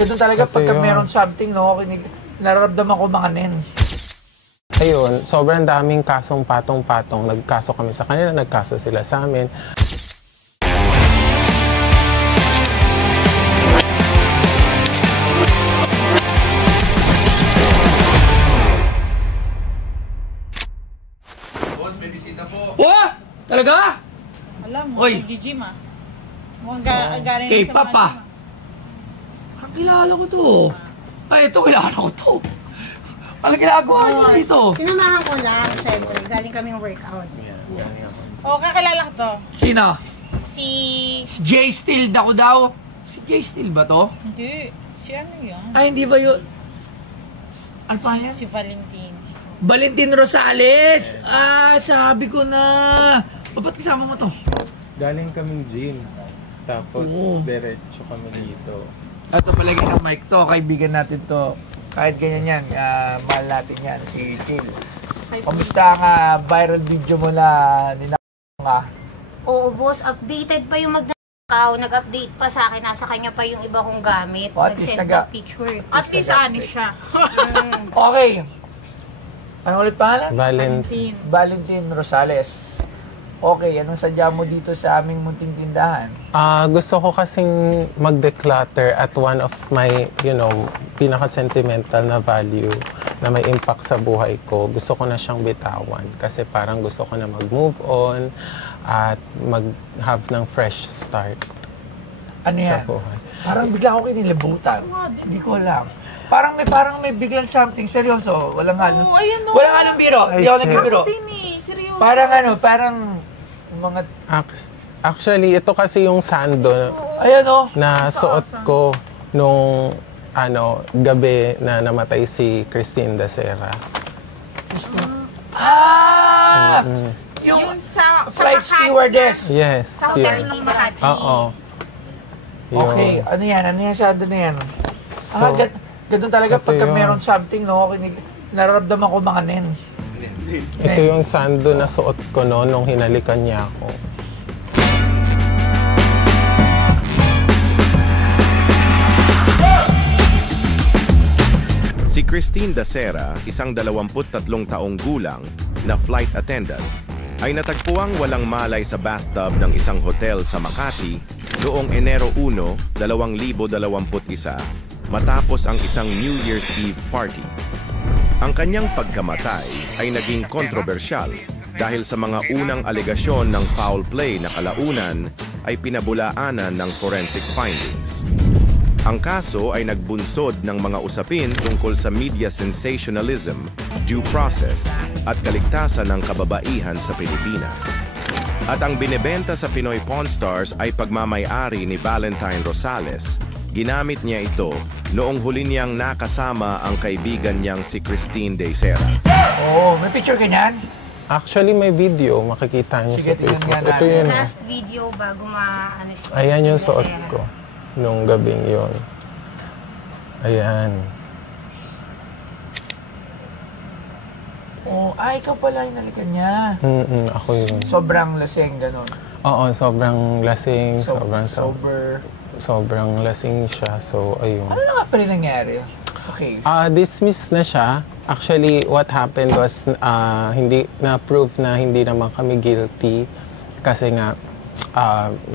Ganun talaga pagka meron something, no, nararamdaman ko mga nen. Ayun, sobrang daming kasong patong-patong. Nagkaso kami sa kanila, nagkaso sila sa amin. Boss, may bisita po. Wah! Talaga? Alam mo, Oy. nag-gym ah. Mukhang galing na sa K-pop mga ah. Ang kilala ko to. Ay, ito kilala ko to. Ano ginagawa niyo dito? Sinamahan ko lang, syempre. Galing kaming workout. Oo, kakilala ko to. Sino? Si... Si Jay Steele ako daw. Si Jay Steele ba to? Hindi. Si ano yun? Ay, hindi ba yun? Ano pa yan? Si Valentin. Valentin Rosales! Ah, sabi ko na. O, ba't kasama mo to? Galing kaming gym. Tapos, diretso kami dito. Ito palagi ng mic to. Kaibigan natin to. Kahit ganyan yan, mahal natin yan, si Jill. Kamusta ang viral video mo na ninakaw? Oo, boss. Updated pa yung magnakaw. Nag-update pa sa akin. Nasa kanya pa yung iba kong gamit. Oh, at least Nag-send ng picture. At least honest siya. Okay. Ano ulit pangalan? Valentin. Valentin Rosales. Okay, anong sadya mo dito sa aming munting tindahan? Gusto ko kasing mag-declutter at one of my, pinaka-sentimental na value na may impact sa buhay ko. Gusto ko na siyang bitawan kasi parang gusto ko na mag-move on at mag-have ng fresh start. Ano yan? Sa buhay. Parang bigla ako kinilibutan. Hindi ko alam. Parang may biglang something. Seryoso. Walang halong. Oo, ayan o. Walang halong biro. Hindi ako nagbibiro. Seryoso. Parang mga... Actually, ito kasi yung sando Ayan o. na suot ko nung gabi na namatay si Christine Dacera. Yung sa flight Makati. stewardess. Yes. Sa hotel Yes. ng Makati. Oo. Okay, Yun. ano yan? Ano yan sando na yan? So, Ganun talaga ito pagka yun. meron something, no, nararamdaman ko mga nen. Ito yung sando na suot ko nung hinalikan niya ako. Si Christine Dacera, isang 23 taong gulang na flight attendant, ay natagpuang walang malay sa bathtub ng isang hotel sa Makati noong Enero 1, 2021 matapos ang isang New Year's Eve party. Ang kanyang pagkamatay ay naging kontrobersyal dahil sa mga unang alegasyon ng foul play na kalaunan ay pinabulaanan ng forensic findings. Ang kaso ay nagbunsod ng mga usapin tungkol sa media sensationalism, due process, at kaligtasan ng kababaihan sa Pilipinas. At ang binebenta sa Pinoy Pawn Stars ay pagmamay-ari ni Valentin Rosales. Ginamit niya ito noong huli niyang nakasama ang kaibigan niyang si Christine Dacera. Oo, may picture ganyan? Actually, may video. Makikita niyo Sige, sa Facebook. tingnan nga Ito natin. yun. Last video bago si Ayan yung suot Dacera. ko nung gabing yon. Ayan. Oo, ikaw pala yung nalikan niya. Ako yun. Sobrang lasing, gano'n. Oo, sobrang lasing. Sober. Sobrang lasing siya. So, ayun. Ano na nga pala nangyari sa cave? Dismissed na siya. Actually, what happened was hindi na-prove na hindi naman kami guilty kasi nga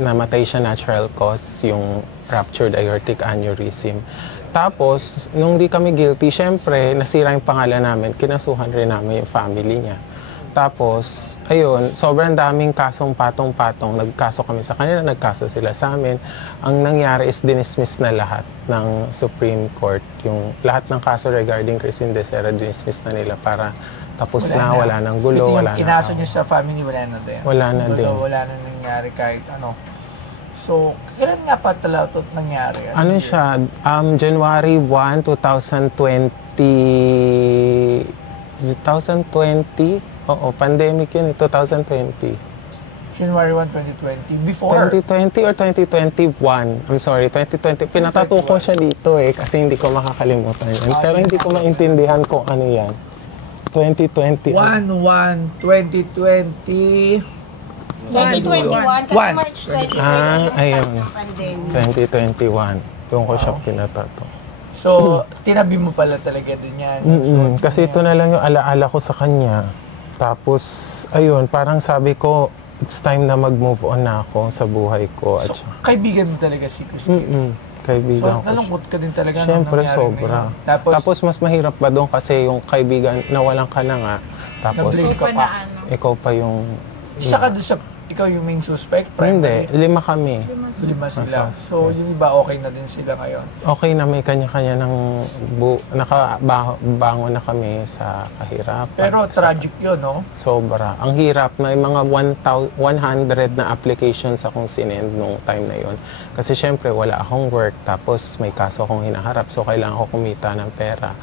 namatay siya natural cause, yung ruptured aortic aneurysm. Tapos, nung di kami guilty, syempre, nasira yung pangalan namin, kinasuhan rin namin yung family niya. Tapos, ayun, sobrang daming kasong patong-patong. Nagkaso kami sa kanila, nagkaso sila sa amin. Ang nangyari is dinismiss na lahat ng Supreme Court. Yung lahat ng kaso regarding Christine Dacera, dinismiss na nila para tapos wala nang gulo, wala na. Kinaso niyo sa family, wala na din. Wala na din. Wala na nangyari kahit ano. So, kailan nga pa talaga ito nangyari? Ano siya? January 1, 2020. 2020? Oo, pandemic yun, 2020. January 1, 2020. Before? 2020 or 2021? I'm sorry, 2020. Pinatato ko siya dito kasi hindi ko makakalimutan yan. Pero hindi ko maintindihan kung ano yan. 2020. 1/1/2020. 2021, kasi March 2020. Ayun. Pandemic. 2021. Doon ko siya pinatato. So, tinabi mo pala talaga din yan. So, Kasi ito na lang yung alaala ko sa kanya. Tapos, ayun, parang sabi ko, it's time na mag-move on na ako sa buhay ko. So, kaibigan mo talaga si Christine? Kaibigan So, ko nalungkot ka din talaga Siyempre, nung nangyari sobra. na yun. Tapos, mas mahirap pa doon kasi yung kaibigan, nawalan ka na nga. Tapos, Na-blame ka pa. ikaw pa yung... Isa ka doon sa, ikaw yung main suspect? Hindi, Primary? 5 kami. Lima sila. So, yung iba okay na din sila ngayon. Okay na, may kanya-kanya ng nakabangon na kami sa kahirapan. Pero tragic yun, no? Sobra. Ang hirap. May mga 100 na applications akong sinend nung time na yon. Kasi syempre, wala akong work. Tapos may kaso akong hinaharap. So, kailangan ko kumita ng pera.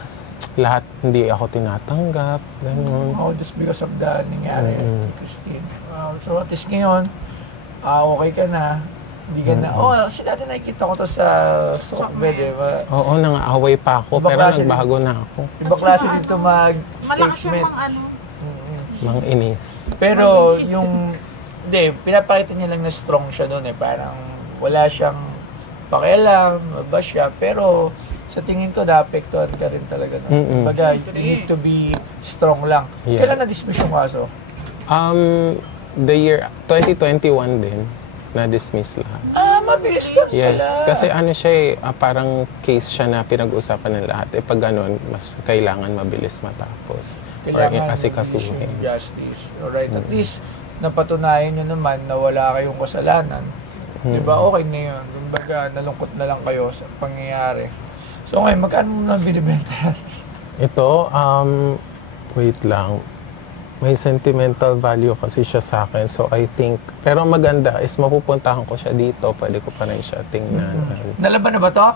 Lahat hindi ako tinatanggap. Ganun. Oh, just because of the nangyari kay Christine. So, at least ngayon, okay ka na. Hindi ka na, kasi dati nakikita ko to sa Sokmed, eh. Oo, nangaaway pa ako. Iba Pero klase nagbago na ako. Iba klase dito Malakas siya mag-statement. Mang inis. Pero yung, hindi, pinapakita niya lang na strong siya doon eh. Parang wala siyang pakialam, mabas siya. Pero sa tingin ko, naapektuhan ka rin talaga. Kumbaga, you need to be strong lang. Yeah. Kailan na-dismiss yung kaso? The year 2021 din, na-dismiss lahat. Mabilis ka Yes, pala. kasi ano siya eh, parang case siya na pinag-usapan ng lahat. Pag ganun, mas kailangan mabilis matapos. Or asikasuhin. Justice. Alright, at least napatunayan nyo naman na wala kayong kasalanan. Di ba? Okay na yun. Kumbaga, nalungkot na lang kayo sa pangyayari. So ngayon, magkano mo na binibenta yan? Ito, wait lang. May sentimental value kasi siya sa akin. So I think, pero maganda is mapupuntahan ko siya dito. Pwede ko pa rin siya tingnan. Nalaban na ba to?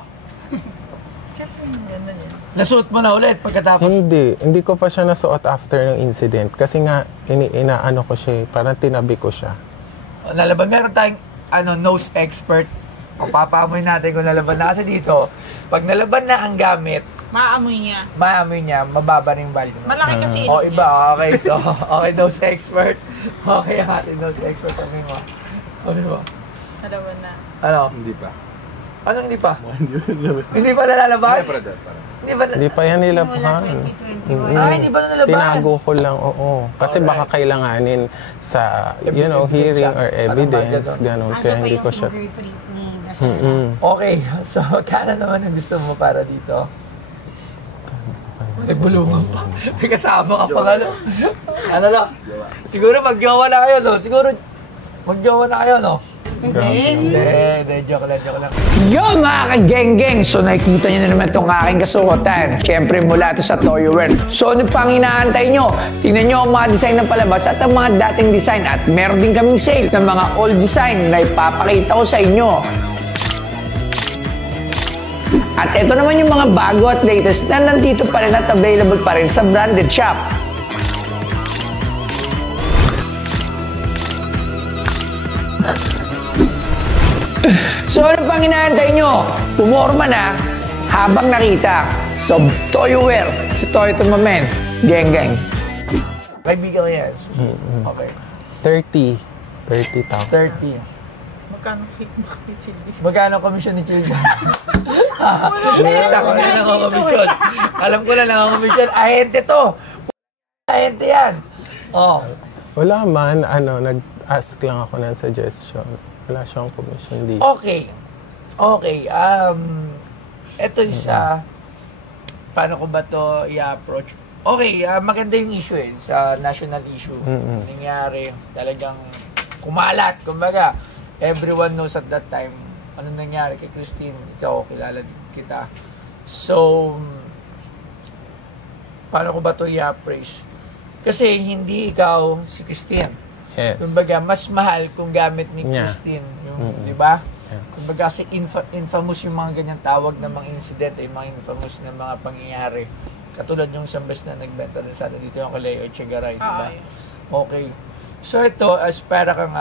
Nasuot mo na ulit pagkatapos? Hindi ko pa siya nasuot after ng incident. Kasi nga, inaano ko siya, parang tinabi ko siya. Nalaban. Meron tayong nose expert. O papaamoy natin kung nalaban na. Kasi dito, pag nalaban na ang gamit, Maamoy niya. mababa rin value. Malaki kasi O iba, okay. So, okay, nose expert. Okay ang ating nose expert. Sabi mo. Nalaban na. Ano? Hindi pa. Anong hindi pa? Hindi pa nalalaban? Hindi pa yan nilabahan. Hindi pa na nalaban? Tinago ko lang, oo. Kasi baka kailanganin sa, hearing or evidence, gano'n. Kaya hindi ko siya... Okay, so kaya naman ang gusto mo para dito? May bulungan pa. May kasama ka pa Ano lang? Siguro mag-jowa na kayo, no? Siguro mag-jowa na kayo, no? Hindi, joke lang. Yo mga ka-geng-geng! So nakikita nyo na naman itong aking kasuotan. Siyempre mula ito sa Toyowear. So ano pang inaantay nyo? Tingnan nyo ang mga design ng palabas at ang mga dating design. At meron din kaming sale ng mga old design na ipapakita ko sa inyo. At ito naman yung mga bago at latest na nandito pa rin at available pa rin sa branded shop. So ano pang inaantay nyo? Pumorma na habang nakita. So Toyowear, si Toyo Tumamen, geng-geng. Kaibigan ko yan. Okay. 30,000. 30. Magkano cake mo kay Childi? Magkano komisyon ni Childa? Ako na lang ang komisyon. Alam ko na lang ang komisyon. Ahente to. Ahente yan. Oh. Wala man, nag-ask lang ako ng suggestion. Wala siyang commission dito. Okay. Ito isa, paano ko ba to i-approach? Okay, maganda yung issue sa national issue. Nangyari, talagang kumalat. Kumbaga, everyone knows at that time ano nangyari kay Christine. Ikaw, kilala kita. So, paano ko ba to i-approach? Kasi hindi ikaw si Christine. Yes. Kumbaga, mas mahal kung gamit ni Christine. Yung, di ba? Yeah. Kumbaga, kasi infamous yung mga ganyang tawag ng mga incident, yung mga infamous na mga pangyayari. Katulad yung sambas na nagbenta rin sana dito yung Kaleo Echegaray, di ba? Okay. So, ito, as para kang,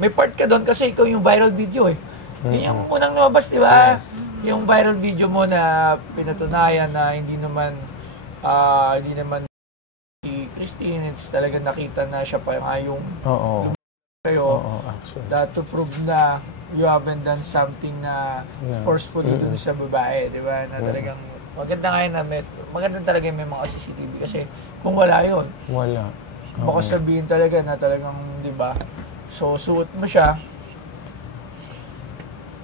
may part ka doon kasi ikaw yung viral video Yun yung unang lumabas, di ba? Yes. Yung viral video mo na pinatunayan na hindi naman si Christine, it's talaga nakita na siya pa yung Oo. kayo Oo, actually. to prove na you haven't done something na forcefully dun sa babae, di ba? Na talagang, maganda nga yun na maganda talaga may mga CCTV kasi kung wala yun, baka sabihin talaga na talagang, di ba? So, suot mo siya,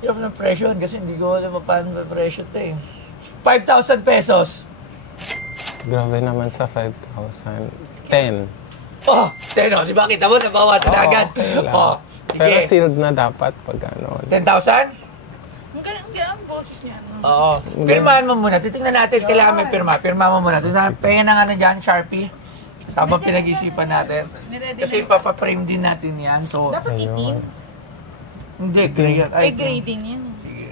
you have no pressure kasi hindi ko alam paano ma-pressure ito eh. 5,000 pesos! Grabe naman sa 5,000. 10. Oh, 10 oh, di ba? Kita mo, nabawasan na agad. Okay lang. Oh, Pero sige. sealed na dapat pag ano. 10,000? Hindi ang boses niya. Oo. Pirmahan mo muna. Titingnan natin. Kailangan may pirma. Pirma mo muna. Pengen na nga na dyan, Sharpie. Habang pinag-isipan natin. Kasi ipapaprame din natin yan. So, Dapat itim. hindi. Gray. Ay, grading yan. Sige.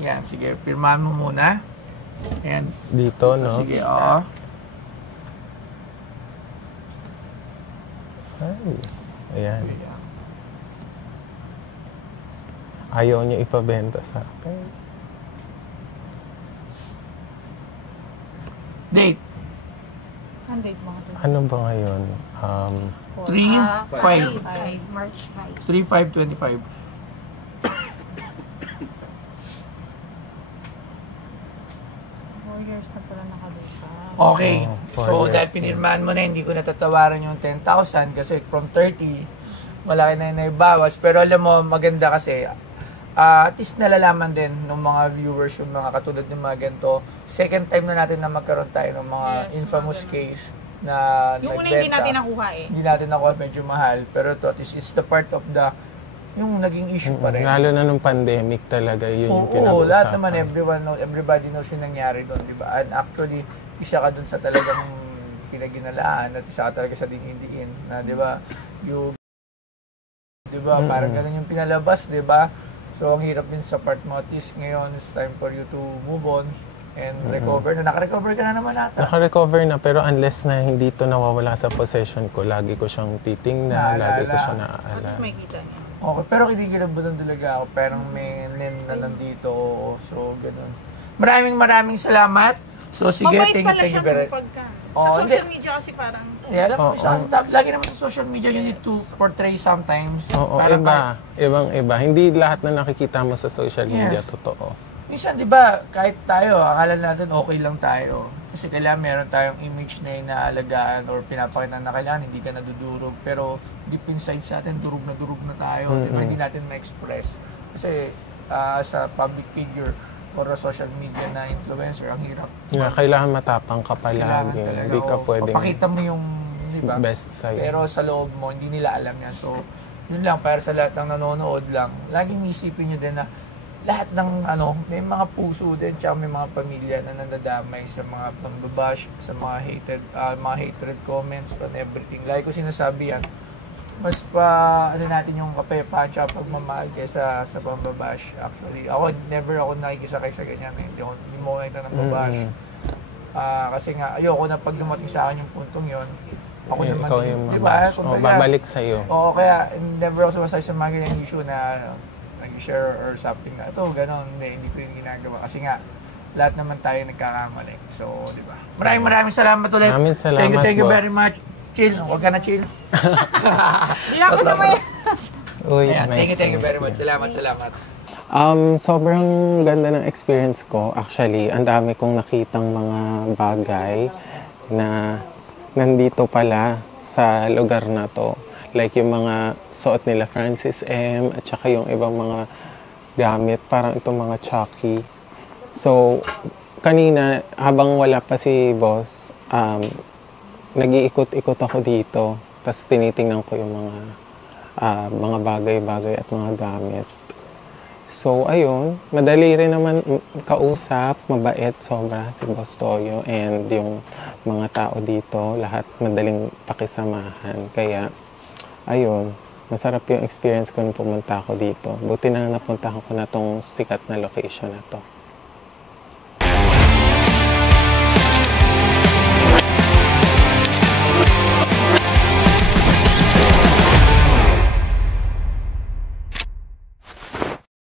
Yan, sige. Pirmahan mo muna. Ayan. Dito, no? Sige, oo. Ay. Ayan. Ayaw niyo ipabenta sa akin. Date. Ang date mo ito? Ano ba ngayon? 3-5. March 5. 3-5-25. Years na pala nakalusa. Okay. Oh, 4 So, years dahil pinirmahan mo na, hindi ko natatawaran yung 10,000 kasi from 30, malaki na yung naibawas. Pero alam mo, maganda kasi, at least nalalaman din ng mga viewers yung mga katulad ng mga ganito. Second time na natin na magkaroon tayo ng mga infamous case na Yung una nagbenta. hindi natin nakuha eh. Hindi natin nakuha, medyo mahal. Pero ito, at least it's the part of the, yung naging issue pa rin. Lalo na nung pandemic talaga, yun yung Oo, pinag-uusapan. lahat naman, everybody knows yung nangyari doon, di ba? And actually, isa ka doon sa talagang pinaginalaan at isa ka talaga sa dingidiin na, di ba? Yung, di ba? Parang ganun yung pinalabas, di ba? So, ang hirap din sa part mo. At least ngayon, it's time for you to move on and recover. Na naka-recover ka na naman ata. Naka-recover na, pero unless na hindi ito nawawala sa possession ko, lagi ko siyang titingnan, lagi ko siya At naaalala. least may kita niya. Okay, pero kinikilabutan talaga ako. Parang may nin na nandito. Oo. So, ganun. Maraming salamat. So, sige, Mabait thank pala you siya very pagka. Oh, Sa social hindi. media kasi parang, Yeah, alam mo, Oo. lagi naman sa social media, you need to portray sometimes. Oo, Parang ibang-iba. Hindi lahat na nakikita mo sa social media, Yes. totoo. Minsan, di ba, kahit tayo, akala natin okay lang tayo. Kasi kailangan meron tayong image na inaalagaan or pinapakita na kailangan hindi ka nadudurog. Pero deep inside sa atin, durog na tayo. Di ba? Hindi natin ma-express. Kasi sa public figure or a social media na influencer, ang hirap. Yeah, kailangan matapang ka Kailangan palagi. talaga. Hindi ka Oo, pwedeng papakita mo yung, di ba? best side. Pero sa loob mo, hindi nila alam yan. So, yun lang, para sa lahat ng nanonood lang, laging isipin nyo din na lahat ng may mga puso din, tsaka may mga pamilya na nandadamay sa mga pambabash, sa mga hatred comments on everything. Like ko sinasabi yan, mas natin yung kapepa tsaka pagmamahal kaysa sa pambabash. Actually, never ako nakikisakay sa ganyan. Hindi mo nakita ng babash. Kasi nga, ayoko na pag dumating sa akin yung puntong yon, ako naman, di ba? Babalik sa'yo. Oo, kaya never ako sumasay sa mga ganyan issue na nag-share or something na ito, gano'n, hindi ko yung ginagawa. Kasi nga, lahat naman tayo nagkakamali. So, di ba? Maraming salamat ulit. Maraming salamat, Thank you boss. very much. Chill. Huwag ka na chill. hindi na ako naman. Uy, Ayan, nice thank you to very meet much. Salamat. Sobrang ganda ng experience ko. Actually, ang dami kong nakitang mga bagay na nandito pala sa lugar na to. Like yung mga suot nila Francis M. at saka yung ibang mga gamit, parang itong mga Chucky. So, kanina, habang wala pa si boss, nag-iikot-ikot ako dito. Tapos tinitingnan ko yung mga bagay-bagay at mga gamit. So, ayun, madali rin naman kausap, mabait sobra si Boss Toyo and yung mga tao dito, lahat madaling pakisamahan. Kaya, ayun, masarap yung experience ko nung pumunta ako dito. Buti na napuntahan ko na tong sikat na location na to.